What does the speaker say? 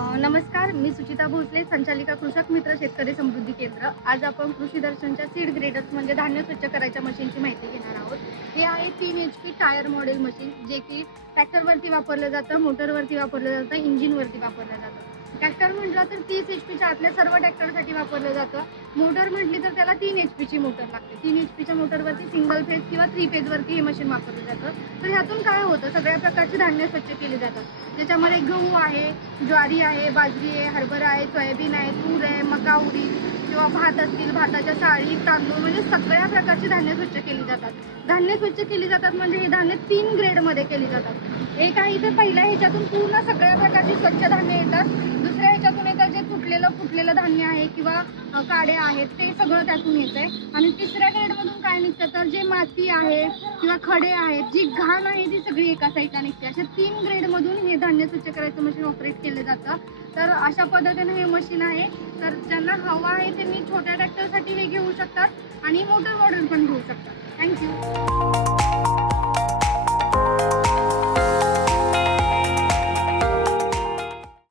नमस्कार, मी सुचिता भोसले, संचालिका कृषक मित्र शेतकरी समृद्धी केंद्र. आज आपण कृषी दर्शनच्या सीड ग्रेडर्स म्हणजे धान्य स्वच्छ करायच्या मशीनची माहिती घेणार आहोत. हे आहे 3 HP टायर मॉडेल मशीन, जे की ट्रॅक्टरवरती वापरलं जातं, मोटरवरती वापरलं जातं, इंजिनवरती वापरलं जातं. ट्रॅक्टर म्हटलं तर 30 HPच्या आतल्या सर्व ट्रॅक्टरसाठी वापरलं जातं. मोटर म्हटली तर त्याला 3 HPची मोटर लागते. 3 HPच्या मोटरवरती सिंगल फेज किंवा 3 फेजवरती हे मशीन वापरलं जातं. तर ह्यातून काय होतं, सगळ्या प्रकारची धान्य स्वच्छ केली जातात. त्याच्यामध्ये गहू आहे, ज्वारी आहे, बाजरी आहे, हरभरा आहे, सोयाबीन आहे, तूर आहे, मका, उडीद किंवा भात असतील, भाताच्या साळी, तांदूळ म्हणजे सगळ्या प्रकारची धान्य स्वच्छ केली जातात. धान्य स्वच्छ केली जातात म्हणजे हे धान्य 3 ग्रेडमध्ये केली जातात. एक आहे इथे पहिल्या ह्याच्यातून पूर्ण सगळ्या प्रकारची स्वच्छ धान्य येतात. दुसऱ्या ह्याच्यातून येतं जे फुटलेलं धान्य आहे किंवा काड्या आहेत ते सगळं त्यातून येतंय. आणि तिसऱ्या ग्रेडमधून काय निघतं तर जे माती आहे किंवा खडे आहेत, जी घाण आहे ती सगळी एका साईडला निघते. अशा 3 ग्रेडमधून हे धान्य स्वच्छ करायचं मशीन ऑपरेट केलं जातं. तर अशा पद्धतीने हे मशीन आहे. तर ज्यांना हवं आहे त्यांनी छोट्या ट्रॅक्टरसाठी हे घेऊ शकतात आणि मोटर मॉडेल पण घेऊ शकतात. थँक्यू.